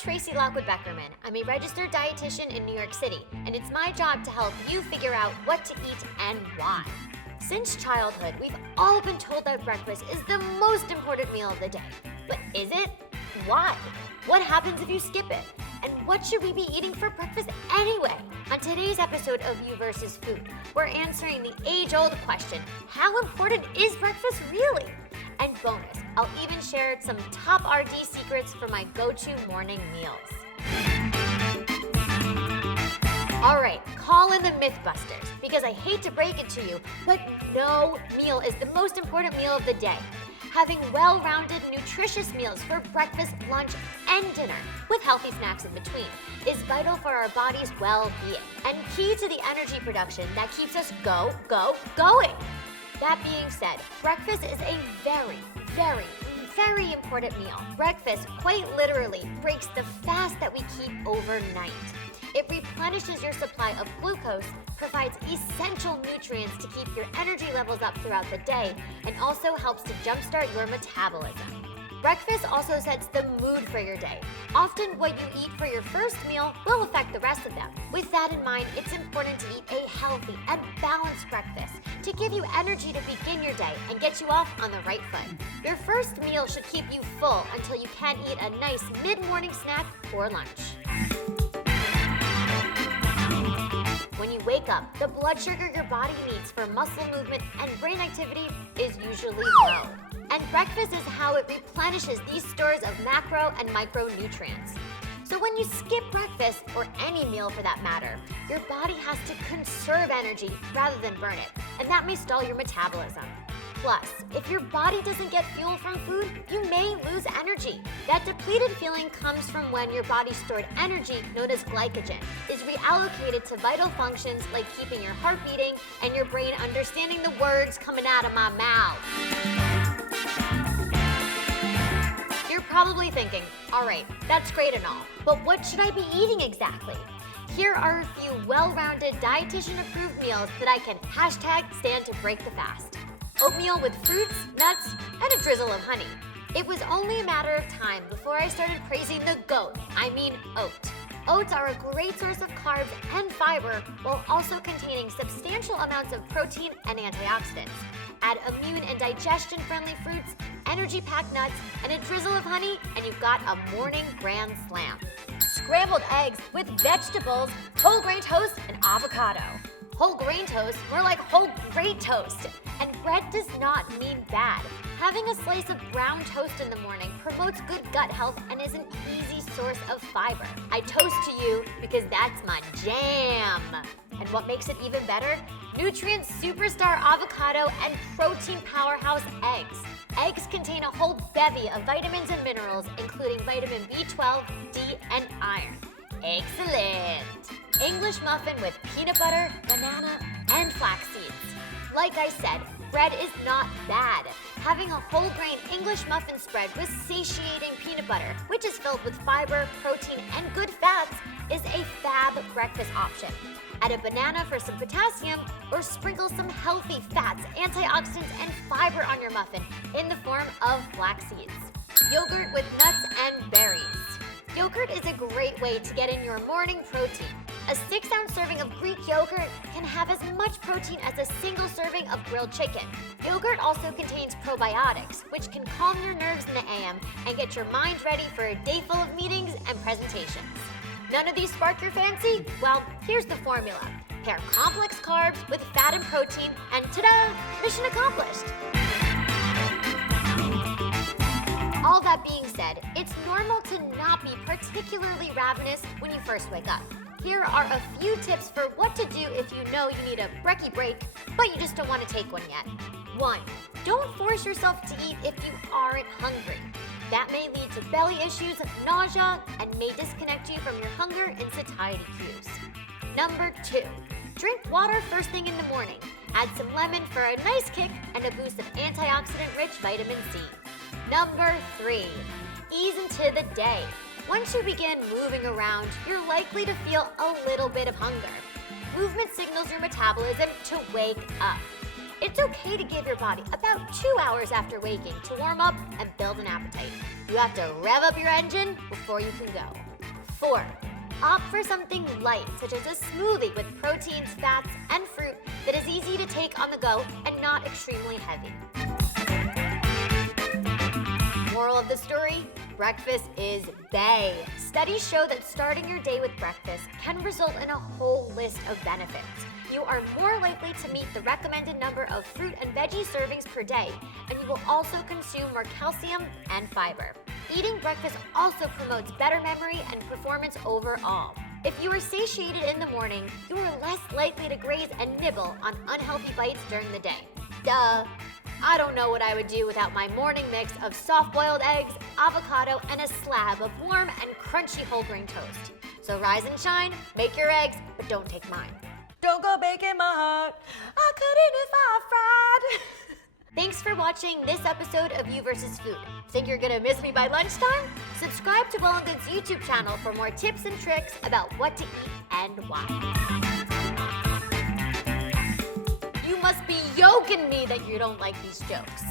Tracy Lockwood Beckerman. I'm a registered dietitian in New York City, and it's my job to help you figure out what to eat and why. Since childhood, we've all been told that breakfast is the most important meal of the day. But is it? Why? What happens if you skip it? And what should we be eating for breakfast anyway? On today's episode of You vs. Food, we're answering the age-old question, how important is breakfast really? And bonus, I'll even share some top RD secrets for my go-to morning meals. All right, call in the Mythbusters, because I hate to break it to you, but no meal is the most important meal of the day. Having well-rounded, nutritious meals for breakfast, lunch, and dinner, with healthy snacks in between, is vital for our body's well-being, and key to the energy production that keeps us going. That being said, breakfast is a very important meal. Breakfast quite literally breaks the fast that we keep overnight. It replenishes your supply of glucose, provides essential nutrients to keep your energy levels up throughout the day, and also helps to jumpstart your metabolism. Breakfast also sets the mood for your day. Often what you eat for your first meal will affect the rest of them. With that in mind, it's important to eat a healthy and balanced breakfast to give you energy to begin your day and get you off on the right foot. Your first meal should keep you full until you can eat a nice mid-morning snack or lunch. When you wake up, the blood sugar your body needs for muscle movement and brain activity is usually low. And breakfast is how it replenishes these stores of macro and micronutrients. So when you skip breakfast, or any meal for that matter, your body has to conserve energy rather than burn it, and that may stall your metabolism. Plus, if your body doesn't get fuel from food, you may lose energy. That depleted feeling comes from when your body's stored energy, known as glycogen, is reallocated to vital functions like keeping your heart beating and your brain understanding the words coming out of my mouth. You're probably thinking, all right, that's great and all, but what should I be eating exactly? Here are a few well-rounded dietitian-approved meals that I can #stand to break the fast. Oatmeal with fruits, nuts, and a drizzle of honey. It was only a matter of time before I started praising the goat, oat. Oats are a great source of carbs and fiber while also containing substantial amounts of protein and antioxidants. Add immune and digestion-friendly fruits, energy-packed nuts, and a drizzle of honey, and you've got a morning grand slam. Scrambled eggs with vegetables, whole grain toast, and avocado. Whole grain toast, more like whole great toast. And bread does not mean bad. Having a slice of brown toast in the morning promotes good gut health and is an easy source of fiber. I toast to you because that's my jam. And what makes it even better? Nutrient superstar avocado and protein powerhouse eggs. Eggs contain a whole bevy of vitamins and minerals, including vitamin B12, D, and iron. Excellent! English muffin with peanut butter, banana, and flax seeds. Like I said, bread is not bad. Having a whole grain English muffin spread with satiating peanut butter, which is filled with fiber, protein, and good fats, is a fab breakfast option. Add a banana for some potassium, or sprinkle some healthy fats, antioxidants, and fiber on your muffin in the form of flax seeds. Yogurt with nuts and berries. Yogurt is a great way to get in your morning protein. A 6-ounce serving of Greek yogurt can have as much protein as a single serving of grilled chicken. Yogurt also contains probiotics, which can calm your nerves in the AM and get your mind ready for a day full of meetings and presentations. None of these spark your fancy? Well, here's the formula. Pair complex carbs with fat and protein, and ta-da! Mission accomplished! All that being said, it's normal to not be particularly ravenous when you first wake up. Here are a few tips for what to do if you know you need a brekkie break, but you just don't want to take one yet. 1. Don't force yourself to eat if you aren't hungry. That may lead to belly issues, nausea, and may disconnect you from your hunger and satiety cues. Number 2. Drink water first thing in the morning. Add some lemon for a nice kick and a boost of antioxidant-rich vitamin C. Number 3. Ease into the day. Once you begin moving around, you're likely to feel a little bit of hunger. Movement signals your metabolism to wake up. It's okay to give your body about 2 hours after waking to warm up and build an appetite. You have to rev up your engine before you can go. 4. Opt for something light, such as a smoothie with proteins, fats, and fruit that is easy to take on the go and not extremely heavy. Moral of the story, breakfast is bae. Studies show that starting your day with breakfast can result in a whole list of benefits. You are more likely to meet the recommended number of fruit and veggie servings per day, and you will also consume more calcium and fiber. Eating breakfast also promotes better memory and performance overall. If you are satiated in the morning, you are less likely to graze and nibble on unhealthy bites during the day. Duh! I don't know what I would do without my morning mix of soft-boiled eggs, avocado, and a slab of warm and crunchy whole grain toast. So rise and shine, make your eggs, but don't take mine. Don't go breaking my heart. I couldn't if I fried. Thanks for watching this episode of You vs. Food. Think you're gonna miss me by lunchtime? Subscribe to Well+Good's YouTube channel for more tips and tricks about what to eat and why. You must be yoking me that you don't like these jokes.